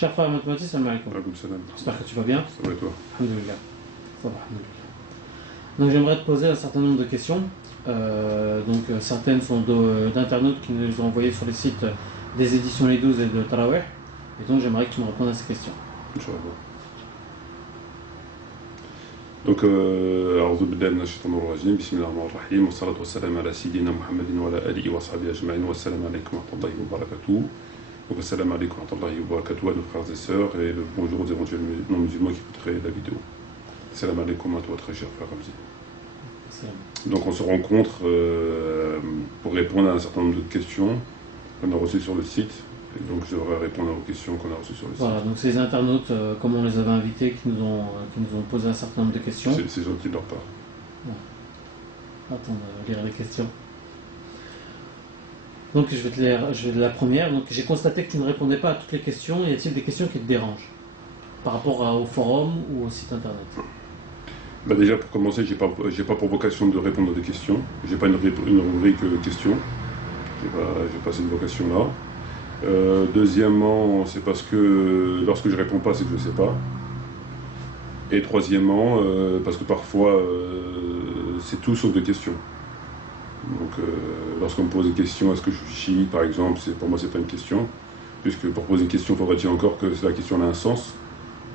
Cher frère mathématique, salam alaikum. J'espère que tu vas bien. Ça va et toi? Alhamdoulilah. Ça va, alhamdoulilah. Donc j'aimerais te poser un certain nombre de questions. Certaines sont d'internautes qui nous ont envoyé sur les sites des éditions Les 12 et de Taraweh. Et donc j'aimerais que tu me répondes à ces questions. Inch'Allah. Donc, أعوذ بالله من الشيطان الرجيم بسم الله الرحمن الرحيم والصلاة والسلام على سيدنا محمد وعلى آله وصحبه أجمعين والسلام عليكم ورحمة الله وبركاته. Donc, assalamu alaikum wa rahmatullahi wa barakatuh à nos frères et sœurs et le bonjour aux éventuels non-musulmans qui écouteraient la vidéo. Assalamu alaikum à toi, très cher frère Ramzi. Donc, on se rencontre pour répondre à un certain nombre de questions qu'on a reçues sur le site. Et donc, je devrais répondre aux questions qu'on a reçues sur le site. Voilà, donc ces internautes, comme on les avait invités, qui nous ont posé un certain nombre de questions. C'est gentil de leur part. Ouais. Attends, on va lire les questions. Donc je vais te lire la première. Donc j'ai constaté que tu ne répondais pas à toutes les questions. Y a-t-il des questions qui te dérangent par rapport au forum ou au site internet? Bah déjà pour commencer, j'ai pas pour vocation de répondre à des questions. J'ai pas une rubrique questions. J'ai pas cette vocation-là. Deuxièmement, c'est parce que lorsque je réponds pas, c'est que je sais pas. Et troisièmement, parce que parfois c'est tout sauf des questions. Donc, lorsqu'on me pose des questions, est-ce que je suis chiite, par exemple, pour moi, c'est pas une question, puisque pour poser une question, faudrait-il encore que la question ait un sens.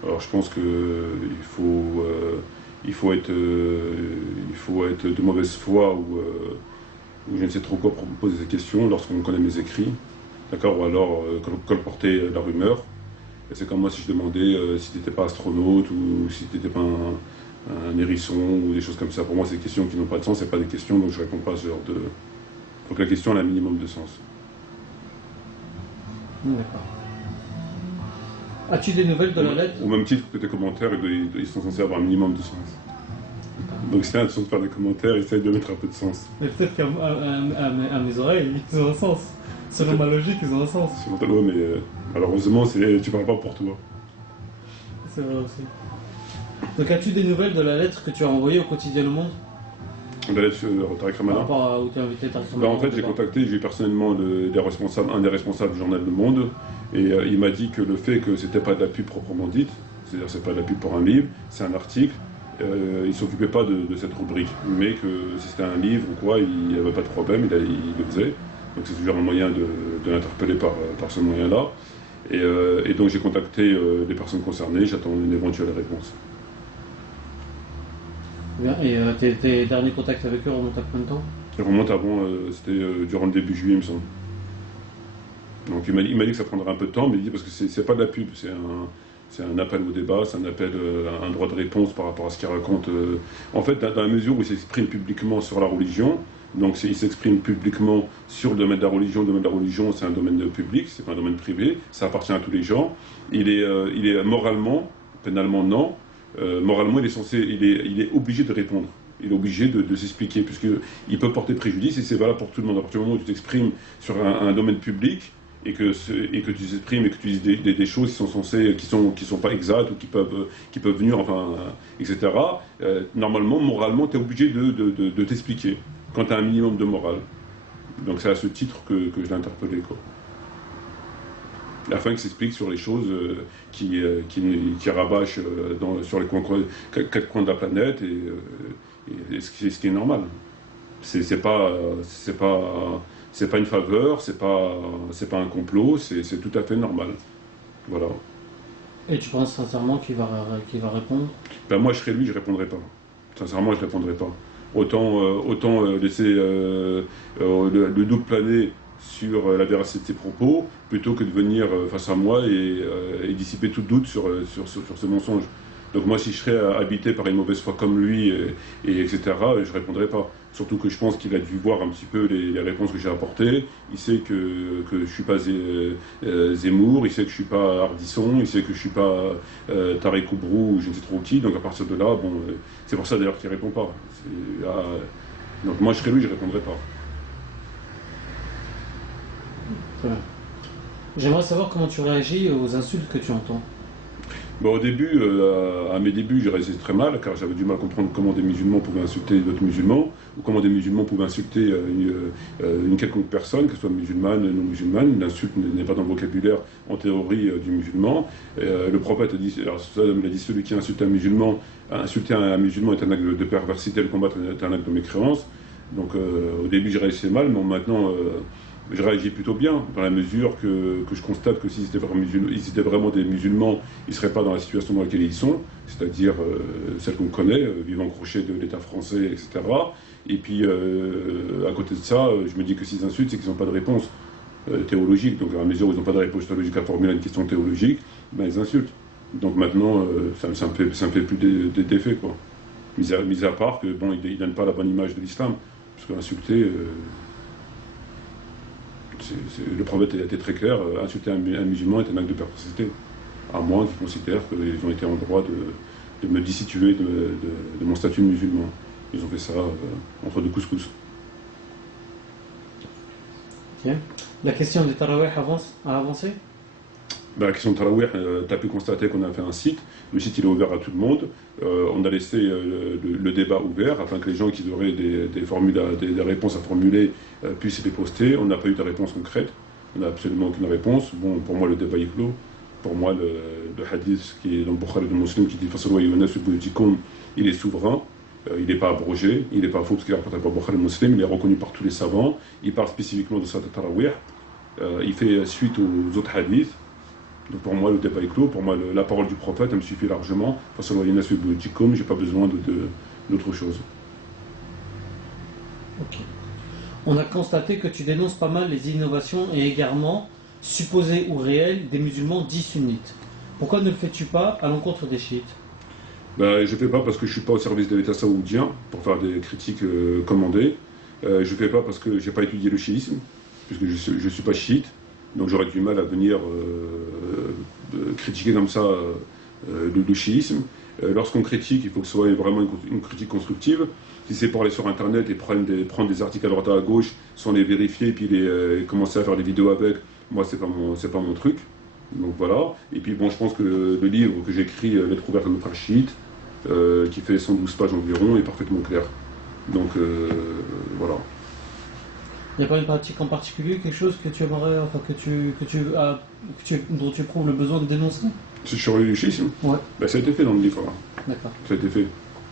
Alors, je pense qu'il faut être de mauvaise foi ou je ne sais trop quoi pour me poser des questions lorsqu'on connaît mes écrits, d'accord, ou alors colporter la rumeur. Et c'est comme moi si je demandais si tu n'étais pas astronaute ou si tu n'étais pas un hérisson ou des choses comme ça. Pour moi, c'est des questions qui n'ont pas de sens, c'est pas des questions, donc je réponds pas à ce genre de... Donc la question elle a un minimum de sens. D'accord. As-tu des nouvelles de la lettre? Au même titre que tes commentaires, ils sont censés avoir un minimum de sens. Donc si tu as l'intention de faire des commentaires, essaye de mettre un peu de sens. Mais peut-être qu'à mes oreilles, ils ont un sens. Selon ma logique, ils ont un sens. C'est mais malheureusement, tu parles pas pour toi. C'est vrai aussi. Donc as-tu des nouvelles de la lettre que tu as envoyée au quotidien Le Monde? La lettre sur Tariq Ramadan. Par rapport à où tu as invité Tariq Ramadan. En fait, j'ai contacté, j'ai eu personnellement un des responsables du journal Le Monde, et il m'a dit que le fait que c'était pas de la pub proprement dite, c'est-à-dire c'est pas de la pub pour un livre, c'est un article, il s'occupait pas de cette rubrique, mais que si c'était un livre ou quoi, il n'y avait pas de problème, il le faisait. Donc c'est toujours un moyen de l'interpeller par ce moyen-là. Et donc j'ai contacté les personnes concernées, j'attends une éventuelle réponse. Bien. Et tes derniers contacts avec eux remontent à combien de temps? Ils remontent avant, c'était durant le début juillet, il me semble. Donc il m'a dit que ça prendrait un peu de temps, mais il dit parce que c'est pas de la pub, c'est un appel au débat, c'est un appel à un droit de réponse par rapport à ce qu'il raconte. En fait, dans la mesure où il s'exprime publiquement sur la religion, donc il s'exprime publiquement sur le domaine de la religion. Le domaine de la religion, c'est un domaine public, c'est pas un domaine privé, ça appartient à tous les gens. Il est moralement, pénalement non, moralement il est obligé de répondre. Il est obligé de s'expliquer, puisqu'il peut porter préjudice, et c'est valable pour tout le monde. À partir du moment où tu t'exprimes sur un domaine public, et que tu t'exprimes et que tu dises des choses qui sont censées, qui sont pas exactes, ou qui peuvent venir, enfin, etc., normalement, moralement, tu es obligé de t'expliquer, quand tu as un minimum de morale. Donc c'est à ce titre que je l'ai interpellé, quoi. Afin qu'il s'explique sur les choses qui rabâchent sur les quatre coins de la planète, et ce qui est normal. C'est pas une faveur, c'est pas un complot, c'est tout à fait normal. Voilà. Et tu penses sincèrement qu'il va répondre? Ben moi je serais lui, je répondrais pas. Sincèrement, je répondrais pas. Autant laisser le doute planer sur la véracité de ses propos, plutôt que de venir face à moi et dissiper tout doute sur ce mensonge. Donc moi, si je serais habité par une mauvaise foi comme lui, etc., je répondrais pas. Surtout que je pense qu'il a dû voir un petit peu les réponses que j'ai apportées. Il sait que je suis pas Zemmour, il sait que je suis pas Ardisson, il sait que je suis pas Tarek Oubrou ou je ne sais trop qui. Donc à partir de là, bon, c'est pour ça d'ailleurs qu'il répond pas. Donc moi, je serais lui, je répondrais pas. Très bien. J'aimerais savoir comment tu réagis aux insultes que tu entends. Bon, au début, à mes débuts, j'ai réagi très mal, car j'avais du mal à comprendre comment des musulmans pouvaient insulter d'autres musulmans. ou comment des musulmans pouvaient insulter une quelconque personne, qu'elle soit musulmane, non musulmane. L'insulte n'est pas dans le vocabulaire en théorie du musulman. Le prophète a dit, alors il a dit, celui qui insulte un musulman, insulter un musulman est un acte de perversité, le combattre est un acte de mécréance. Donc au début je réagissais mal, mais maintenant je réagis plutôt bien, dans la mesure que je constate que s'ils étaient vraiment des musulmans, ils ne seraient pas dans la situation dans laquelle ils sont, c'est-à-dire celle qu'on connaît, vivant crochet de l'État français, etc. Et puis à côté de ça, je me dis que s'ils insultent, c'est qu'ils n'ont pas de réponse théologique. Donc à la mesure où ils n'ont pas de réponse théologique à formuler une question théologique, ben, ils insultent. Donc maintenant, ça me fait plus d'effet, quoi. Mis à part que bon, ils ne donnent pas la bonne image de l'islam. Parce qu'insulter, le prophète a été très clair, insulter un musulman est un acte de perversité, à moins qu'ils considèrent qu'ils ont été en droit de me destituer de mon statut de musulman. Ils ont fait ça entre deux couscous. Okay. La question des tarawih a avancé. La question de Tarawih, tu as pu constater qu'on a fait un site. Le site il est ouvert à tout le monde. On a laissé le débat ouvert afin que les gens qui auraient des réponses à formuler puissent les poster. On n'a pas eu de réponse concrète. On n'a absolument aucune réponse. Bon, pour moi, le débat est clos. Pour moi, le hadith qui est dans le Bukhari de Muslim qui dit il est souverain. Il n'est pas abrogé. Il n'est pas faux parce qu'il est rapporté par Bukhari de Muslim. Il est reconnu par tous les savants. Il parle spécifiquement de Salat Tarawih. Il fait suite aux autres hadiths. Donc pour moi, le débat est clos. Pour moi, la parole du prophète, elle me suffit largement. Je n'ai pas besoin d'autre chose. Ok. On a constaté que tu dénonces pas mal les innovations et égarements, supposés ou réels, des musulmans dits sunnites. Pourquoi ne le fais-tu pas à l'encontre des chiites? Je ne fais pas parce que je ne suis pas au service de l'État saoudien pour faire des critiques commandées. Je ne fais pas parce que je n'ai pas étudié le chiisme, puisque je ne suis pas chiite. Donc j'aurais du mal à venir critiquer comme ça le chiisme. Lorsqu'on critique, il faut que ce soit vraiment une critique constructive. Si c'est pour aller sur Internet et prendre des articles à droite et à gauche, sans les vérifier et puis commencer à faire des vidéos avec, moi c'est pas mon truc. Donc voilà. Et puis bon, je pense que le livre que j'ai écrit, Lettre ouverte à notre chiite, qui fait 112 pages environ, est parfaitement clair. Donc voilà. Il n'y a pas une pratique en particulier, quelque chose que tu aimerais, enfin dont tu éprouves le besoin de dénoncer? C'est sur le schisme? Ouais. Ben, ça a été fait dans le livre. Là. D'accord. Ça a été fait.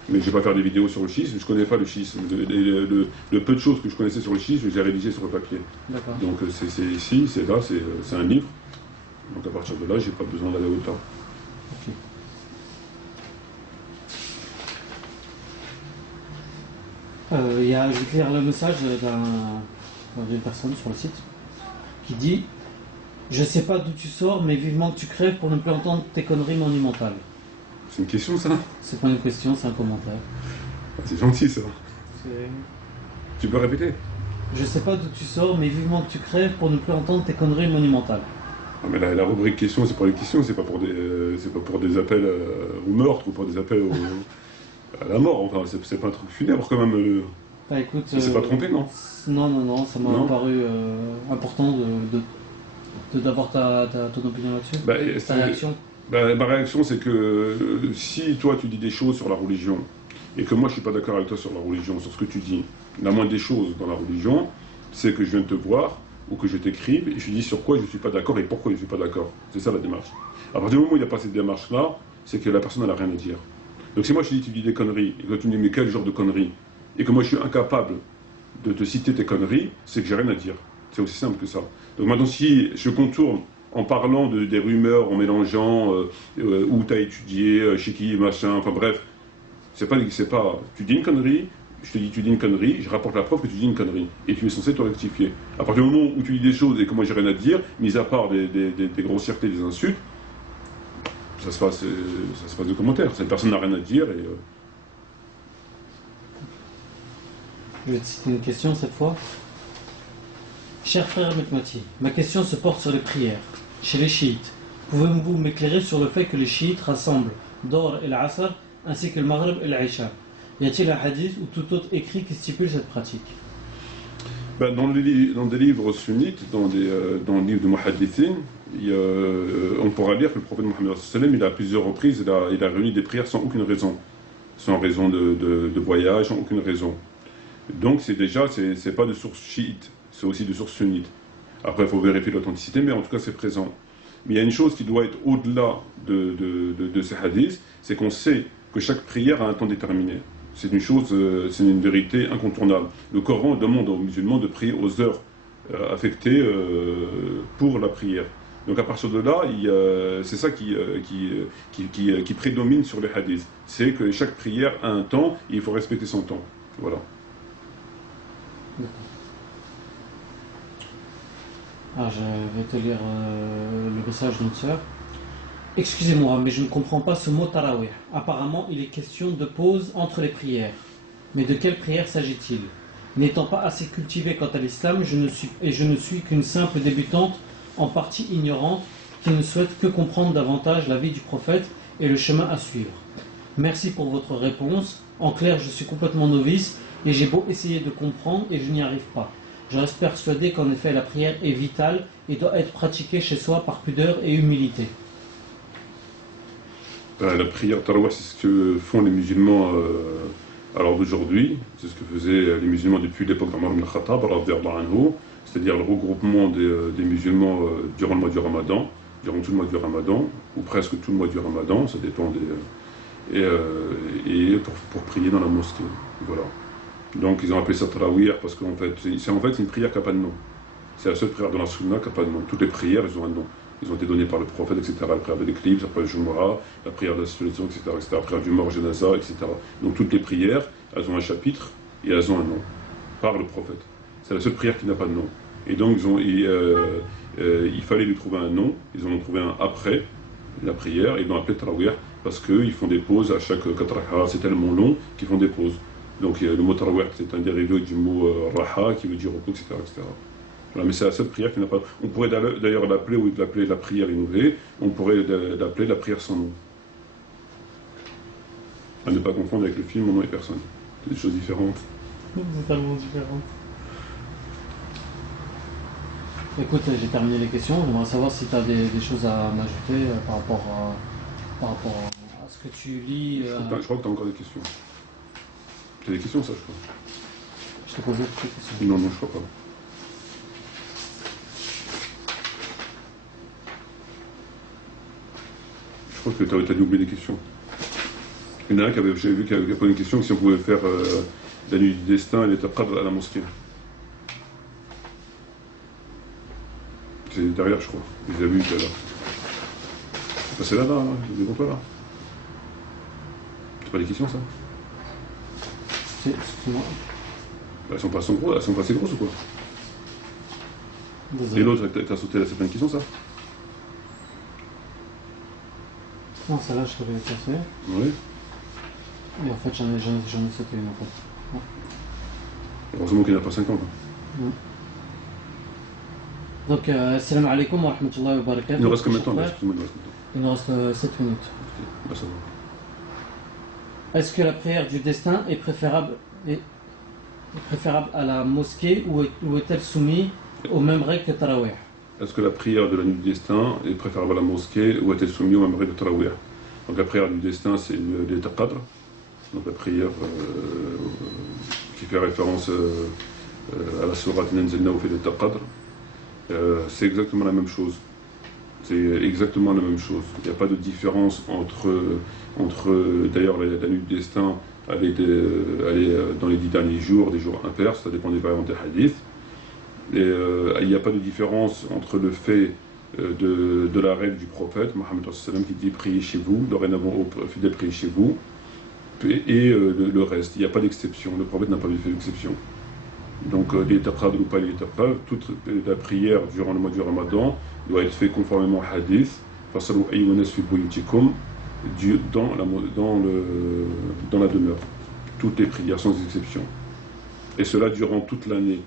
Mais je ne vais pas faire des vidéos sur le schisme, je ne connais pas le schisme. Le peu de choses que je connaissais sur le schisme, je les ai rédigées sur le papier. D'accord. Donc c'est ici, c'est là, c'est un livre. Donc à partir de là, je n'ai pas besoin d'aller au-delà. Ok. Je vais lire le message d'une personne sur le site qui dit: je sais pas d'où tu sors, mais vivement que tu crèves pour ne plus entendre tes conneries monumentales. C'est une question, ça? C'est pas une question, c'est un commentaire. C'est gentil, ça. Tu peux répéter? Je sais pas d'où tu sors, mais vivement que tu crèves pour ne plus entendre tes conneries monumentales. Ah, mais la rubrique questions, c'est pour les questions, c'est pas pour des appels au meurtre ou pour des appels à la mort. Enfin, c'est pas un truc funèbre quand même. Bah écoute. C'est pas trompé, non? Non, ça m'a paru important d'avoir ton opinion là-dessus. Ta réaction. Ma réaction, c'est que si toi tu dis des choses sur la religion et que moi je suis pas d'accord avec toi sur la religion, sur ce que tu dis, la moindre des choses dans la religion, c'est que je viens te voir ou que je t'écrive et je dis sur quoi je suis pas d'accord et pourquoi je suis pas d'accord. C'est ça la démarche. À partir du moment où il n'y a pas cette démarche-là, c'est que la personne n'a rien à dire. Donc si moi je te dis tu dis des conneries et que tu me dis mais quel genre de conneries et que moi je suis incapable de te citer tes conneries, c'est que j'ai rien à dire. C'est aussi simple que ça. Donc maintenant si je contourne en parlant des rumeurs, en mélangeant où tu as étudié, chez qui, machin, enfin bref, c'est pas, tu dis une connerie, je te dis tu dis une connerie, je rapporte la preuve que tu dis une connerie, et tu es censé te rectifier. À partir du moment où tu dis des choses et que moi j'ai rien à te dire, mis à part des grossièretés, des insultes, ça se passe de commentaires, cette personne n'a rien à dire et... Je vais te citer une question cette fois. Cher frère Mekmati, ma question se porte sur les prières. Chez les chiites, pouvez-vous m'éclairer sur le fait que les chiites rassemblent Dor et l'Asr ainsi que le Maghreb et l'Aïcha? Y a-t-il un hadith ou tout autre écrit qui stipule cette pratique? Dans des livres sunnites, dans le livre de Muhaddithin, on pourra lire que le prophète Mohammed il a à plusieurs reprises il a réuni des prières sans aucune raison. Sans raison de voyage, sans aucune raison. Donc c'est déjà, c'est pas de source chiite, c'est aussi de source sunnite. Après, il faut vérifier l'authenticité, mais en tout cas, c'est présent. Mais il y a une chose qui doit être au-delà de ces hadiths, c'est qu'on sait que chaque prière a un temps déterminé. C'est une chose, c'est une vérité incontournable. Le Coran demande aux musulmans de prier aux heures affectées pour la prière. Donc à partir de là, c'est ça qui prédomine sur les hadiths. C'est que chaque prière a un temps et il faut respecter son temps. Voilà. Alors, je vais te lire le message d'une sœur. Excusez-moi, mais je ne comprends pas ce mot tarawih. Apparemment, il est question de pause entre les prières. Mais de quelle prière s'agit-il? N'étant pas assez cultivé quant à l'islam, je ne suis qu'une simple débutante, en partie ignorante, qui ne souhaite que comprendre davantage la vie du prophète et le chemin à suivre. Merci pour votre réponse. En clair, je suis complètement novice et j'ai beau essayer de comprendre et je n'y arrive pas. Je reste persuadé qu'en effet la prière est vitale et doit être pratiquée chez soi par pudeur et humilité. La prière tarawih, c'est ce que font les musulmans à l'heure d'aujourd'hui. C'est ce que faisaient les musulmans depuis l'époque d'Omar ibn Khattab, c'est-à-dire le regroupement des musulmans durant le mois du Ramadan, durant tout le mois du Ramadan, ou presque tout le mois du Ramadan, ça dépend et pour prier dans la mosquée. Voilà. Donc ils ont appelé ça tarawih parce qu'en fait, c'est une prière qui n'a pas de nom. C'est la seule prière dans la sunna qui n'a pas de nom. Toutes les prières, elles ont un nom. Ils ont été donnés par le prophète, etc. La prière de l'éclipse, la prière du Jumu'ah, la prière de la situation, etc., etc. La prière du mort, Janaza, etc. Donc toutes les prières, elles ont un chapitre et elles ont un nom, par le prophète. C'est la seule prière qui n'a pas de nom. Et donc il fallait lui trouver un nom. Ils en ont trouvé un après la prière. Ils l'ont appelé tarawih parce qu'ils font des pauses à chaque 4 rak'ah. C'est tellement long qu'ils font des pauses. Donc le mot tarawih, c'est un dérivé du mot raha qui veut dire repos, etc., etc. Voilà, mais c'est la seule prière qui n'a pas. On pourrait d'ailleurs l'appeler, ou l'appeler la prière innovée, on pourrait l'appeler la prière sans nom. À ne pas confondre avec le film Mon nom et personne. C'est des choses différentes. Totalement différentes. Écoute, j'ai terminé les questions. J'aimerais savoir si tu as des choses à m'ajouter par rapport à ce que tu lis. Je crois que tu as encore des questions. Tu as des questions, ça, je crois. Je t'ai posé toutes les questions. Non, je crois pas. Je crois que tu as oublié des questions. Il y en a un j'avais vu qui avait posé une question, si on pouvait faire la nuit du destin et l'état qadr à la mosquée. C'est derrière, je crois. Je les ai vus tout à l'heure. C'est là-bas, hein, devant toi là. C'est pas des questions, ça? Excuse-moi. Elles sont pas assez grosses ou quoi? Désolé. Et l'autre, t'as sauté là, c'est pas une question, ça? Non, celle-là, je t'avais cassé. Oui. Et en fait, j'en ai sauté une, en fait. Ouais. Heureusement qu'il n'y en a pas 50. Ouais. Donc, salam alaikum wa rahmatullahi wa barakatuh. Il nous reste combien de temps là? Excuse-moi, il nous reste 7 minutes. Ok, bah, ça va. Est-ce que la prière du destin est préférable à la mosquée ou est-elle soumise aux mêmes règles que Tarawih? Est-ce que la prière de la nuit du destin est préférable à la mosquée ou est-elle soumise aux mêmes règles de Tarawih? Donc la prière du destin, c'est l'état qadr, donc la prière qui fait référence à la sourate Nanzilna ou fait l'état qadr. C'est exactement la même chose. C'est exactement la même chose. Il n'y a pas de différence entre d'ailleurs la nuit du destin, elle est dans les 10 derniers jours, des jours impairs, ça dépend des variantes des hadiths. Et il n'y a pas de différence entre le fait de la règle du prophète, Mohammed qui dit priez chez vous, dorénavant au fidèle priez chez vous, et le reste. Il n'y a pas d'exception. Le prophète n'a pas fait d'exception. Donc l'état qadr ou pas l'état qadr, toute la prière durant le mois du Ramadan doit être faite conformément au hadith, fasalu ayyuhan fi buyutikum, dans la demeure. Toutes les prières sans exception. Et cela durant toute l'année.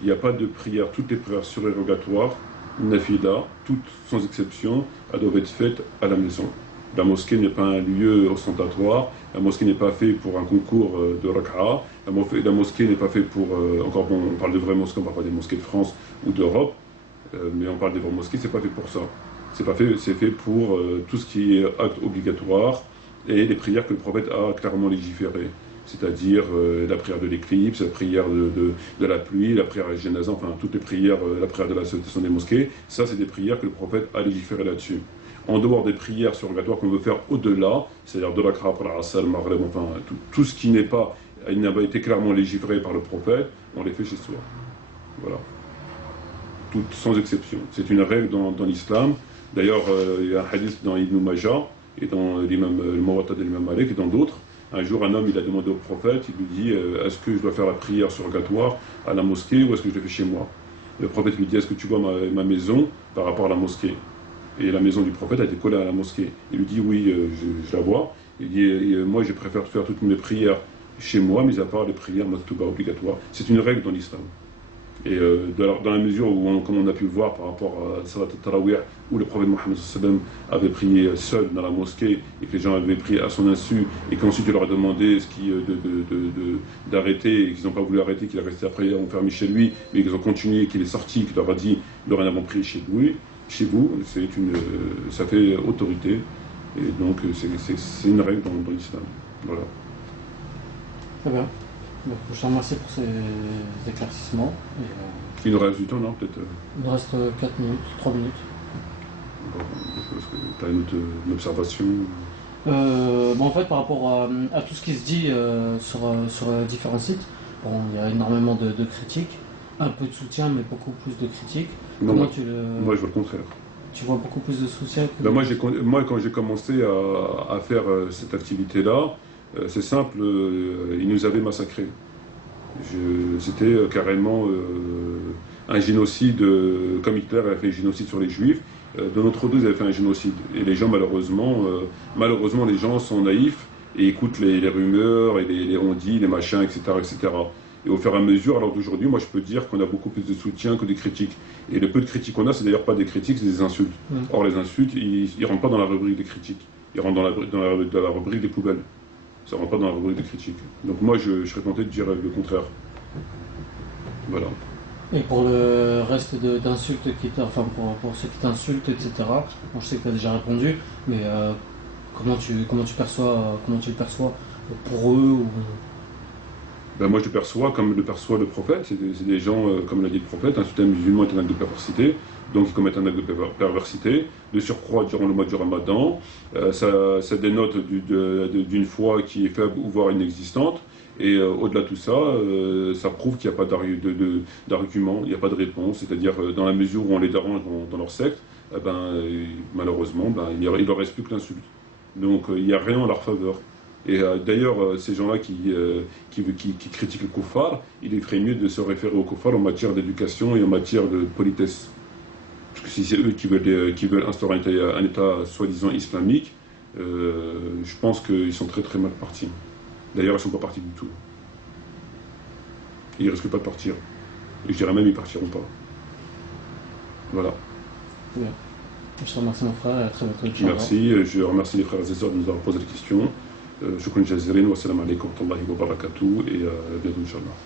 Il n'y a pas de prière, toutes les prières surérogatoires, nafila, toutes sans exception, elles doivent être faites à la maison. La mosquée n'est pas un lieu ostentatoire, la mosquée n'est pas faite pour un concours de rak'a, la mosquée n'est pas faite pour... encore bon, on parle de vraies mosquées, on ne parle pas des mosquées de France ou d'Europe, mais on parle des vraies mosquées, c'est pas fait pour ça. C'est fait pour tout ce qui est acte obligatoire et les prières que le prophète a clairement légiférées. c'est-à-dire la prière de l'éclipse, la prière de la pluie, la prière à Janaza, enfin toutes les prières, la prière de la salutation des mosquées, ça c'est des prières que le prophète a légiféré là-dessus. En dehors des prières surrogatoires qu'on veut faire au-delà, c'est-à-dire de la Krapra, Asal, Maghreb, enfin tout ce qui n'a pas été clairement légiféré par le prophète, on les fait chez soi. Voilà. Toutes, sans exception. C'est une règle dans l'islam. D'ailleurs, il y a un hadith dans Ibn Majah, et dans le Muwatta de l'imam Malik, et dans d'autres. Un jour, un homme, il a demandé au prophète, il lui dit, est-ce que je dois faire la prière surrogatoire à la mosquée, ou est-ce que je le fais chez moi? Le prophète lui dit, est-ce que tu vois ma maison par rapport à la mosquée? Et la maison du prophète a été collée à la mosquée. Il lui dit, oui, je la vois. Il dit, moi, je préfère faire toutes mes prières chez moi, mis à part les prières maktouba obligatoires. C'est une règle dans l'islam. Et dans la mesure où, comme on a pu le voir par rapport à Salat al-Tarawih, où le prophète Mohammed avait prié seul dans la mosquée, et que les gens avaient prié à son insu, et qu'ensuite il leur a demandé d'arrêter, et qu'ils n'ont pas voulu arrêter, qu'il est resté après enfermé chez lui, mais qu'ils ont continué, qu'il est sorti, qu'il leur a dit, dorénavant prié chez vous, ça fait autorité, et donc c'est une règle dans l'islam. Voilà. Très bien. Je te remercie pour ces éclaircissements. Il nous reste du temps, non? Peut-être. Il nous reste 4 minutes, 3 minutes. Est-ce que tu as une observation? En fait, par rapport à tout ce qui se dit sur différents sites, il y a énormément de critiques, un peu de soutien, mais beaucoup plus de critiques. Non, moi, je vois le contraire. Tu vois beaucoup plus de soutien que... Moi, quand j'ai commencé à faire cette activité-là, c'est simple, ils nous avaient massacrés. C'était carrément un génocide, comme Hitler avait fait un génocide sur les Juifs. De notre dos, ils avaient fait un génocide. Et les gens, malheureusement, les gens sont naïfs et écoutent les rumeurs et les on-dit, les machins, etc., etc. Et au fur et à mesure, alors d'aujourd'hui, moi je peux dire qu'on a beaucoup plus de soutien que des critiques. Et le peu de critiques qu'on a, c'est d'ailleurs pas des critiques, c'est des insultes. Or, les insultes, ils ne rentrent pas dans la rubrique des critiques. Ils rentrent dans la rubrique des poubelles. Ça ne rentre pas dans la rubrique des critiques. Donc moi, je serais tenté de dire le contraire. Voilà. Et pour le reste d'insultes pour ceux qui t'insultent, etc., je sais que tu as déjà répondu, mais comment tu le perçois pour eux Moi, je le perçois comme le perçoit le prophète. C'est des gens, comme l'a dit le prophète, insulter un musulman est un acte de perversité, donc ils commettent un acte de perversité. De surcroît, durant le mois du Ramadan, ça dénote d'une foi qui est faible ou voire inexistante. Et au-delà de tout ça, ça prouve qu'il n'y a pas d'argument, il n'y a pas de réponse. C'est-à-dire, dans la mesure où on les dérange dans leur secte, malheureusement, il ne leur reste plus que l'insulte. Donc, il n'y a rien en leur faveur. Et d'ailleurs, ces gens-là qui critiquent le kuffar, il ferait mieux de se référer au kuffar en matière d'éducation et en matière de politesse. Parce que si c'est eux qui veulent instaurer un État soi-disant islamique, je pense qu'ils sont très très mal partis. D'ailleurs, ils ne sont pas partis du tout. Ils ne risquent pas de partir. Et je dirais même, ils ne partiront pas. Voilà. Bien. Je te remercie mon frère et à très bientôt. Merci. Je remercie les frères et sœurs de nous avoir posé des questions. Shukran jazirin, wa salam alaikum wa rahmatullahi wa barakatuh, et à bientôt, Inch'Allah.